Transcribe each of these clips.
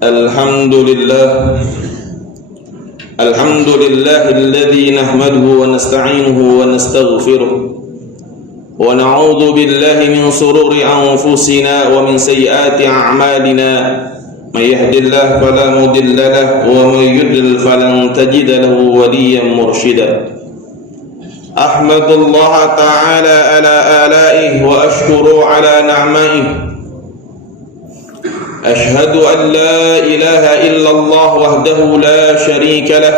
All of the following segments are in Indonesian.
الحمد لله الذي نحمده ونستعينه ونستغفره ونعوذ بالله من شرور أنفسنا ومن سيئات أعمالنا من يهد الله فلا مضل له ومن يضلل فلن تجد له وليا مرشدا أحمد الله تعالى على آلائه وأشكر على نعمائه أشهد أن لا إله إلا الله وحده لا شريك له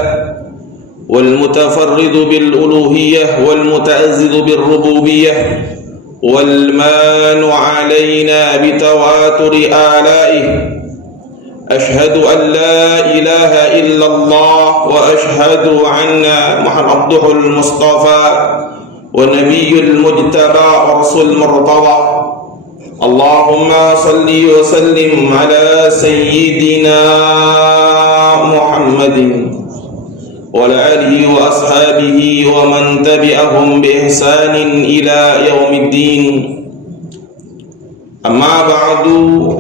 والمتفرد بالألوهية والمتعزز بالربوبية والمان علينا بتواتر آلائه أشهد أن لا إله إلا الله وأشهد أن محمد عبده المصطفى ونبي المجتبى ورسول المرتضى اللهم صل وسلم على سيدنا محمد وعلى آله وأصحابه ومن تبعهم بإحسان إلى يوم الدين أما بعد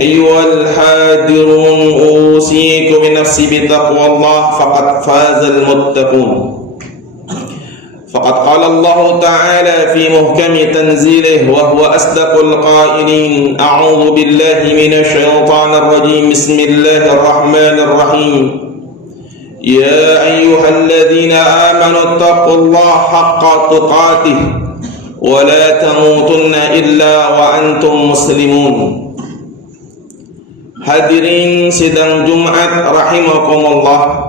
أيها الحاضرون أوصيكم بنفسي بتقوى الله فقد فاز المتقون فقد قال الله تعالى في محكم تنزيله وهو أصدق القائلين أعوذ بالله من الشيطان الرجيم بسم الله الرحمن الرحيم يا أيها الذين آمنوا اتقوا الله حق تقاته ولا تموتن إلا وأنتم مسلمون. Hadirin sidang Jumat rahimakumullah.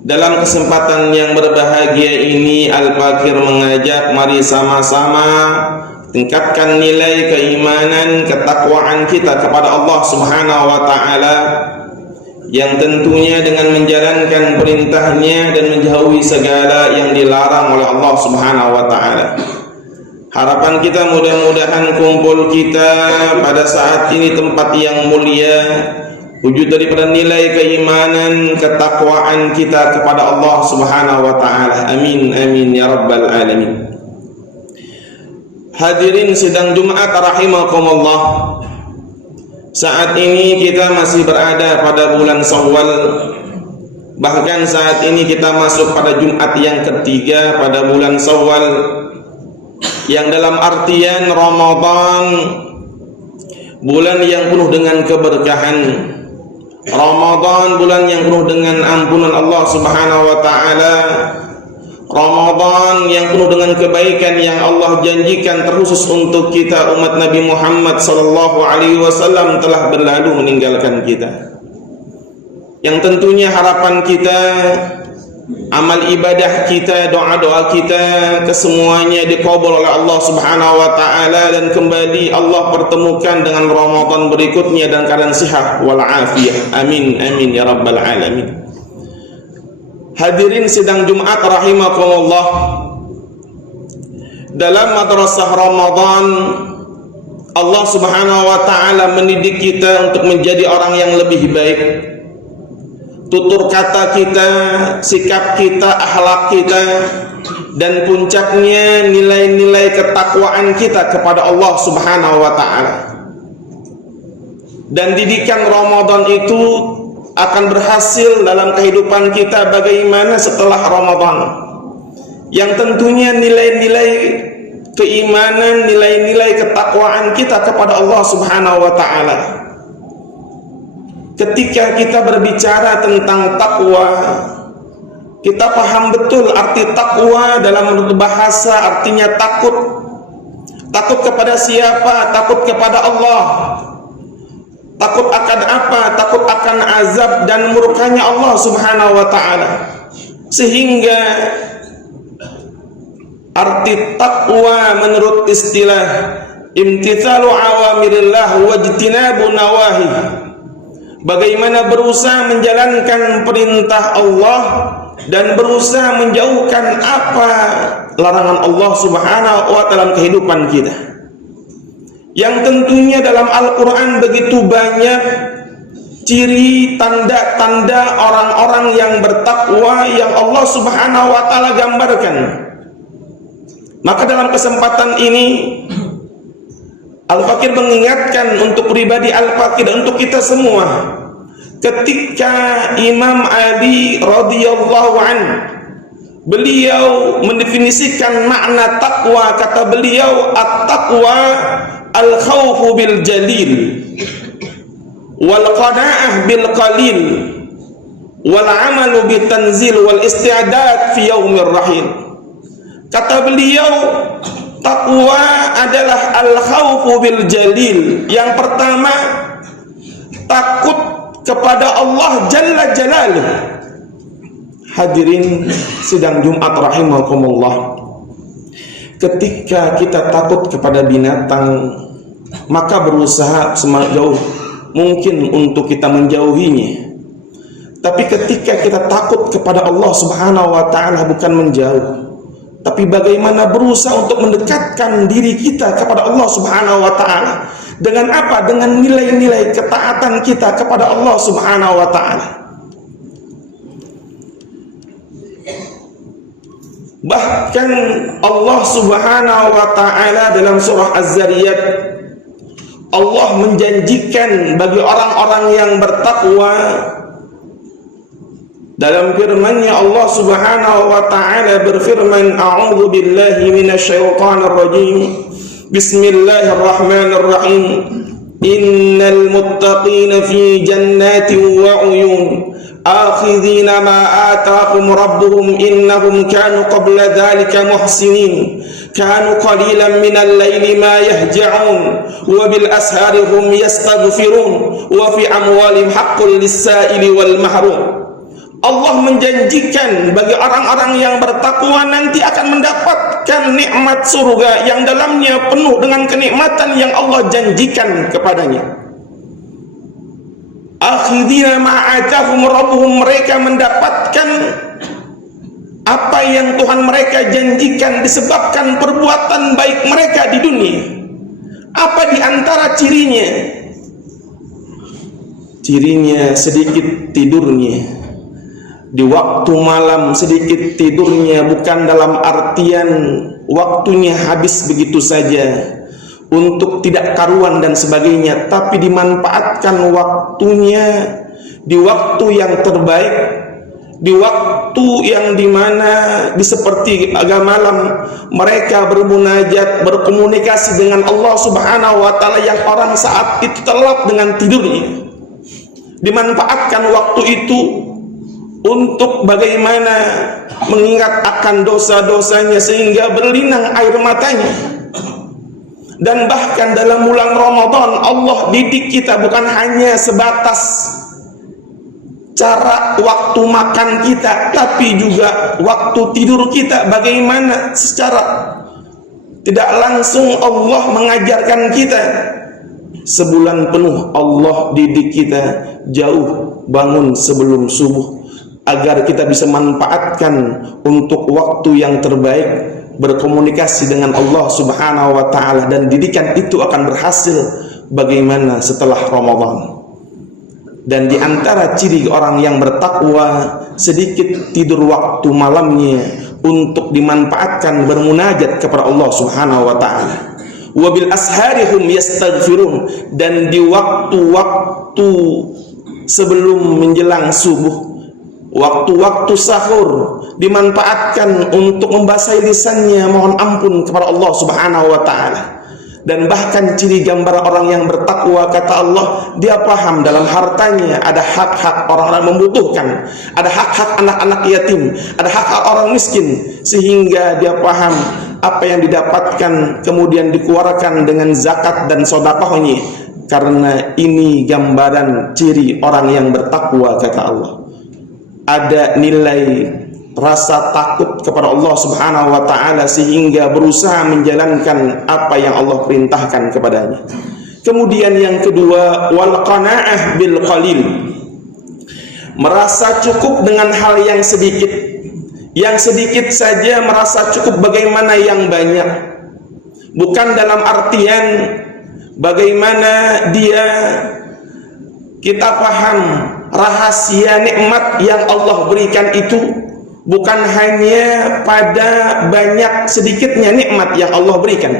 Dalam kesempatan yang berbahagia ini Al-Fakir mengajak mari sama-sama tingkatkan nilai keimanan, ketakwaan kita kepada Allah Subhanahu wa taala, yang tentunya dengan menjalankan perintahnya dan menjauhi segala yang dilarang oleh Allah Subhanahu wa taala. Harapan kita mudah-mudahan kumpul kita pada saat ini tempat yang mulia, wujud daripada nilai keimanan, ketakwaan kita kepada Allah Subhanahu wa taala. Amin amin ya rabbal alamin. Hadirin sidang Jumat rahimakumullah. Saat ini kita masih berada pada bulan Syawal. Bahkan saat ini kita masuk pada Jumat yang ketiga pada bulan Syawal, yang dalam artian Ramadan, bulan yang penuh dengan keberkahan. Ramadan bulan yang penuh dengan ampunan Allah Subhanahu wa taala. Ramadan yang penuh dengan kebaikan yang Allah janjikan terkhusus untuk kita umat Nabi Muhammad sallallahu alaihi wasallam telah berlalu meninggalkan kita. Yang tentunya harapan kita, amal ibadah kita, doa-doa kita kesemuanya dikabul oleh Allah Subhanahu wa taala dan kembali Allah pertemukan dengan Ramadan berikutnya dan keadaan sehat wal afiyah. Amin amin ya rabbal alamin. Hadirin sidang Jumat rahimakumullah. Dalam madrasah Ramadan Allah Subhanahu wa taala mendidik kita untuk menjadi orang yang lebih baik. Tutur kata kita, sikap kita, akhlak kita, dan puncaknya nilai-nilai ketakwaan kita kepada Allah Subhanahu wa taala. Dan didikan Ramadan itu akan berhasil dalam kehidupan kita bagaimana setelah Ramadan, yang tentunya nilai-nilai keimanan, nilai-nilai ketakwaan kita kepada Allah Subhanahu wa taala. Ketika kita berbicara tentang takwa, kita paham betul arti takwa dalam menurut bahasa artinya takut. Takut kepada siapa? Takut kepada Allah. Takut akan apa? Takut akan azab dan murkanya Allah Subhanahu wa taala. Sehingga arti takwa menurut istilah imtithalu awamirillah wajtinabu nawahi, bagaimana berusaha menjalankan perintah Allah dan berusaha menjauhkan apa larangan Allah Subhanahu wa taala dalam kehidupan kita. Yang tentunya dalam Al-Quran begitu banyak ciri tanda-tanda orang-orang yang bertakwa yang Allah Subhanahu wa taala gambarkan. Maka dalam kesempatan ini Al-Fakir mengingatkan untuk pribadi Al-Fakir dan untuk kita semua, ketika Imam Ali radhiyallahu anhu beliau mendefinisikan makna takwa, kata beliau, at-taqwa al-khawfu bil jalil wal qana'ah bil qalil wal amalu bit tanzil wal isti'dad fi yaumir rahil. Kata beliau, takwa adalah al-khawfu bil jalil. Yang pertama, takut kepada Allah Jalla Jalaluh. Hadirin sidang Jumat rahimakumullah, ketika kita takut kepada binatang, maka berusaha sejauh mungkin untuk kita menjauhinya. Tapi ketika kita takut kepada Allah Subhanahu wa ta'ala, bukan menjauh, tapi bagaimana berusaha untuk mendekatkan diri kita kepada Allah Subhanahu wa ta'ala. Dengan apa? Dengan nilai-nilai ketaatan kita kepada Allah Subhanahu wa ta'ala. Bahkan Allah Subhanahu wa ta'ala dalam surah Az-Zariyat, Allah menjanjikan bagi orang-orang yang bertakwa. Dalam firman-Nya Allah Subhanahu wa ta'ala berfirman, a'udzu billahi minasyaitonir rajim. Bismillahirrahmanirrahim. Innal muttaqina fi jannatin wa 'uyun akhidhina ma ataakum rabbuhum innahum kanu qabla dhalika muhsinin kanu qalilan minal laili ma yahja'un wa bil ashari hum yastaghfirun wa fi amwalihim haqqul lis-sa'ili wal mahrum. Allah menjanjikan bagi orang-orang yang bertakwa nanti akan mendapatkan nikmat surga yang dalamnya penuh dengan kenikmatan yang Allah janjikan kepadanya. Akhidina ma'atahum rabbuhum, mereka mendapatkan apa yang Tuhan mereka janjikan disebabkan perbuatan baik mereka di dunia. Apa di antara cirinya? Cirinya sedikit tidurnya di waktu malam, sedikit tidurnya bukan dalam artian waktunya habis begitu saja untuk tidak karuan dan sebagainya, tapi dimanfaatkan waktunya di waktu yang terbaik, di waktu yang dimana di seperti agama malam mereka bermunajat, berkomunikasi dengan Allah Subhanahu wa ta'ala yang orang saat itu terlelap dengan tidurnya. Dimanfaatkan waktu itu untuk bagaimana mengingat akan dosa-dosanya sehingga berlinang air matanya. Dan bahkan dalam bulan Ramadan Allah didik kita bukan hanya sebatas cara waktu makan kita, tapi juga waktu tidur kita. Bagaimana secara tidak langsung Allah mengajarkan kita. Sebulan penuh Allah didik kita jauh bangun sebelum subuh, agar kita bisa manfaatkan untuk waktu yang terbaik berkomunikasi dengan Allah Subhanahu wa ta'ala, dan didikan itu akan berhasil bagaimana setelah Ramadan. Dan di antara ciri orang yang bertakwa, sedikit tidur waktu malamnya untuk dimanfaatkan bermunajat kepada Allah Subhanahu wa ta'ala. Wa bil asharihum yastaghfirun, dan di waktu-waktu sebelum menjelang subuh, waktu-waktu sahur dimanfaatkan untuk membasahi lisannya mohon ampun kepada Allah Subhanahu wa ta'ala. Dan bahkan ciri gambar orang yang bertakwa, kata Allah, dia paham dalam hartanya ada hak-hak orang-orang membutuhkan, ada hak-hak anak-anak yatim, ada hak-hak orang miskin, sehingga dia paham apa yang didapatkan kemudian dikeluarkan dengan zakat dan sedekahnya. Karena ini gambaran ciri orang yang bertakwa, kata Allah. Ada nilai rasa takut kepada Allah Subhanahu wa ta'ala sehingga berusaha menjalankan apa yang Allah perintahkan kepadanya. Kemudian yang kedua, wal qana'ah bil qalil, merasa cukup dengan hal yang sedikit. Yang sedikit saja merasa cukup, bagaimana yang banyak. Bukan dalam artian bagaimana dia, kita paham rahasia nikmat yang Allah berikan itu bukan hanya pada banyak sedikitnya nikmat yang Allah berikan.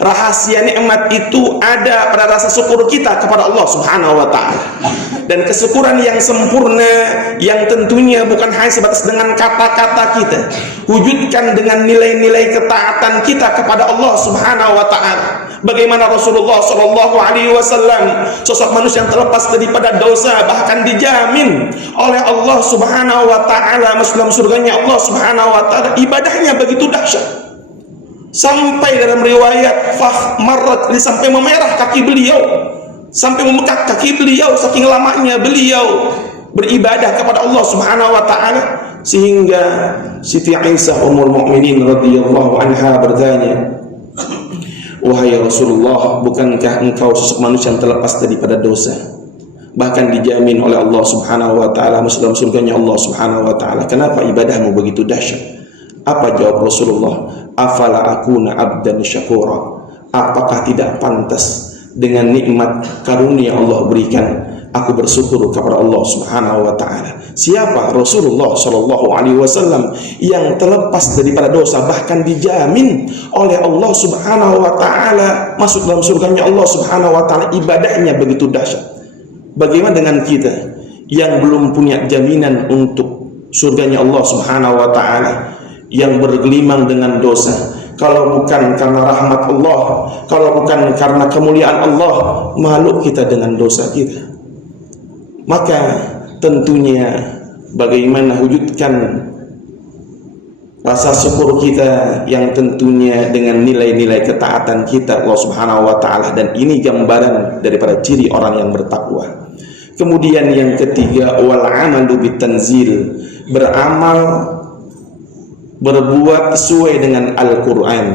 Rahasia nikmat itu ada pada rasa syukur kita kepada Allah Subhanahu wa taala. Dan kesyukuran yang sempurna yang tentunya bukan hanya sebatas dengan kata-kata kita, wujudkan dengan nilai-nilai ketaatan kita kepada Allah Subhanahu wa taala. Bagaimana Rasulullah sallallahu alaihi wasallam, sosok manusia yang terlepas daripada dosa, bahkan dijamin oleh Allah Subhanahu wa taala masuk dalam surganya Allah Subhanahu wa taala. Ibadahnya begitu dahsyat. Sampai dalam riwayat fahmarat, sampai memerah kaki beliau, sampai memekak kaki beliau, saking lamanya beliau beribadah kepada Allah Subhanahu wa taala, sehingga Siti Aisyah ummul mukminin radhiyallahu anha bertanya, wahai Rasulullah, bukankah engkau sosok manusia yang terlepas daripada dosa, bahkan dijamin oleh Allah Subhanahu wa taala masuk dalam surganya Allah Subhanahu wa taala, kenapa ibadahmu begitu dahsyat? Apa jawab Rasulullah? Afala akuna abdan syakura, apakah tidak pantas dengan nikmat karunia Allah berikan aku bersyukur kepada Allah Subhanahu wa taala? Siapa? Rasulullah sallallahu alaihi wasallam yang terlepas daripada dosa, bahkan dijamin oleh Allah Subhanahu wa taala masuk dalam surganya Allah Subhanahu wa taala. Ibadahnya begitu dahsyat. Bagaimana dengan kita yang belum punya jaminan untuk surganya Allah Subhanahu wa taala, yang bergelimang dengan dosa? Kalau bukan karena rahmat Allah, kalau bukan karena kemuliaan Allah, malu kita dengan dosa kita. Maka tentunya bagaimana wujudkan rasa syukur kita yang tentunya dengan nilai-nilai ketaatan kita Allah Subhanahu wa taala, dan ini gambaran daripada ciri orang yang bertakwa. Kemudian yang ketiga, wal amalu bitanzil, beramal berbuat sesuai dengan Al-Quran.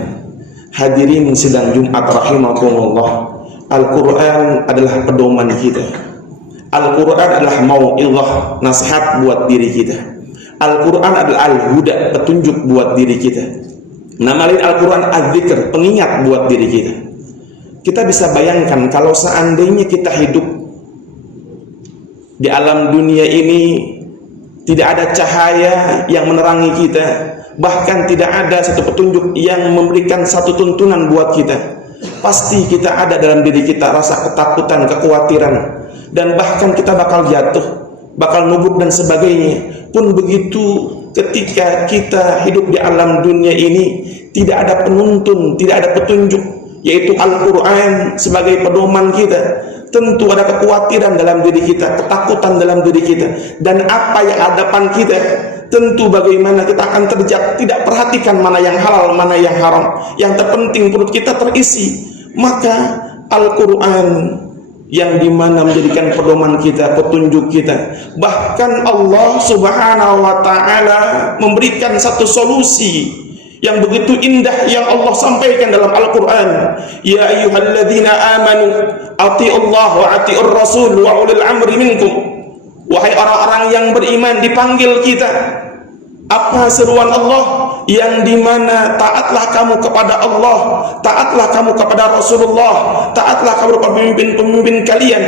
Hadirin sidang Jumat rahimakumullah, Al-Quran adalah pedoman kita. Al-Quran adalah mau'izah, nasihat buat diri kita. Al-Quran adalah al-huda, petunjuk buat diri kita. Nama lain Al-Quran az-zikr, pengingat buat diri kita. Kita bisa bayangkan kalau seandainya kita hidup di alam dunia ini tidak ada cahaya yang menerangi kita, bahkan tidak ada satu petunjuk yang memberikan satu tuntunan buat kita, pasti kita ada dalam diri kita rasa ketakutan, kekhawatiran, dan bahkan kita bakal jatuh, bakal nubuk dan sebagainya. Pun begitu ketika kita hidup di alam dunia ini, tidak ada penuntun, tidak ada petunjuk, yaitu Al-Quran sebagai pedoman kita. Tentu ada kekhawatiran dalam diri kita, ketakutan dalam diri kita, dan apa yang hadapan kita. Tentu bagaimana kita akan terjak, tidak perhatikan mana yang halal, mana yang haram. Yang terpenting perut kita terisi. Maka Al-Quran yang dimana menjadikan pedoman kita, petunjuk kita. Bahkan Allah Subhanahu wa ta'ala memberikan satu solusi yang begitu indah yang Allah sampaikan dalam Al-Quran. Ya ayyuhalladzina amanu ati'ullah wa ati'ur rasul wa ulil amri minkum. Wahai orang-orang yang beriman, dipanggil kita. Apa seruan Allah? Yang dimana taatlah kamu kepada Allah, taatlah kamu kepada Rasulullah, taatlah kamu kepada pemimpin-pemimpin kalian.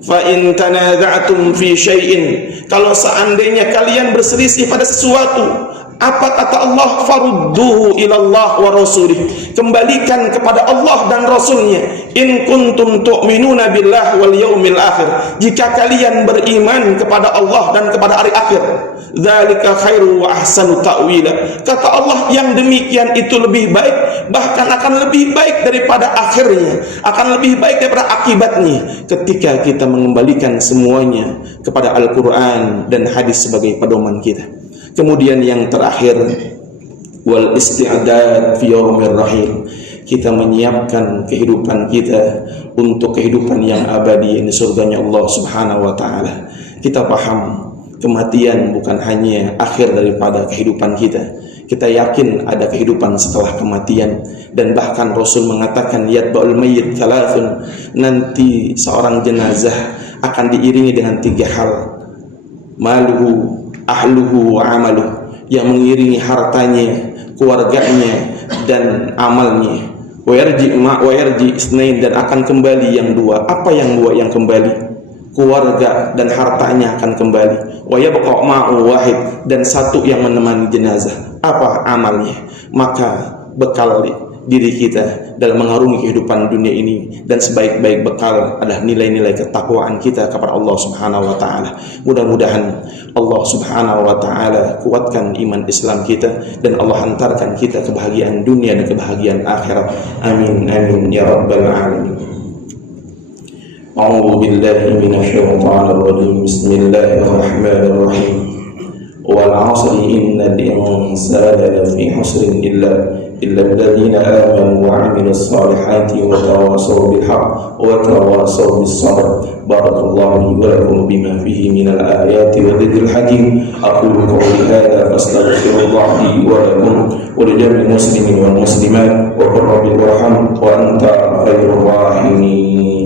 Fa in tanaza'tum fi syai'in, kalau seandainya kalian berselisih pada sesuatu, apa kata Allah? Farudduhu ilallah wa rasulih, kembalikan kepada Allah dan Rasulnya. In kuntum tu'minuna billah wal yaumil akhir, jika kalian beriman kepada Allah dan kepada hari akhir. Dzalika khairu wa ahsanu ta'wila, kata Allah, yang demikian itu lebih baik, bahkan akan lebih baik daripada akhirnya, akan lebih baik daripada akibatnya, ketika kita mengembalikan semuanya kepada Al-Quran dan hadis sebagai pedoman kita. Kemudian yang terakhir, wal isti'dad fi yaumir rahim, kita menyiapkan kehidupan kita untuk kehidupan yang abadi, ini surganya Allah Subhanahu wa taala. Kita paham kematian bukan hanya akhir daripada kehidupan kita. Kita yakin ada kehidupan setelah kematian, dan bahkan Rasul mengatakan yatba'ul mayyit thalathun, nanti seorang jenazah akan diiringi dengan 3 hal. Maluhu, ahluhu wa amaluh, yang mengiringi hartanya, keluarganya, dan amalnya. Wayarji isnain, dan akan kembali yang 2. Apa yang 2 yang kembali? Keluarga dan hartanya akan kembali. Wa yabqa ma'u wahid, dan 1 yang menemani jenazah. Apa amalnya? Maka bekal diri kita dalam mengarungi kehidupan dunia ini, dan sebaik-baik bekal adalah nilai-nilai ketakwaan kita kepada Allah Subhanahu wa taala. Mudah-mudahan Allah Subhanahu wa taala kuatkan iman Islam kita, dan Allah hantarkan kita kebahagiaan dunia dan kebahagiaan akhirat. Amin amin ya rabbal alamin. A'udzu billahi minasyaitonir rajim. Bismillahirrahmanirrahim. Wal 'asri innal insana lafi khusrin illa الذين آمنوا وعملوا الصالحات وتواصوا بالحق وتواصوا بالصبر. بارك الله لي ولكم بما فيه من الآيات والذكر الحكيم. أقول قولي هذا فاستغفر الله لي ولكم ولجميع المسلمين والمسلمات وقل رب ارحم وأنت خير الراحمين.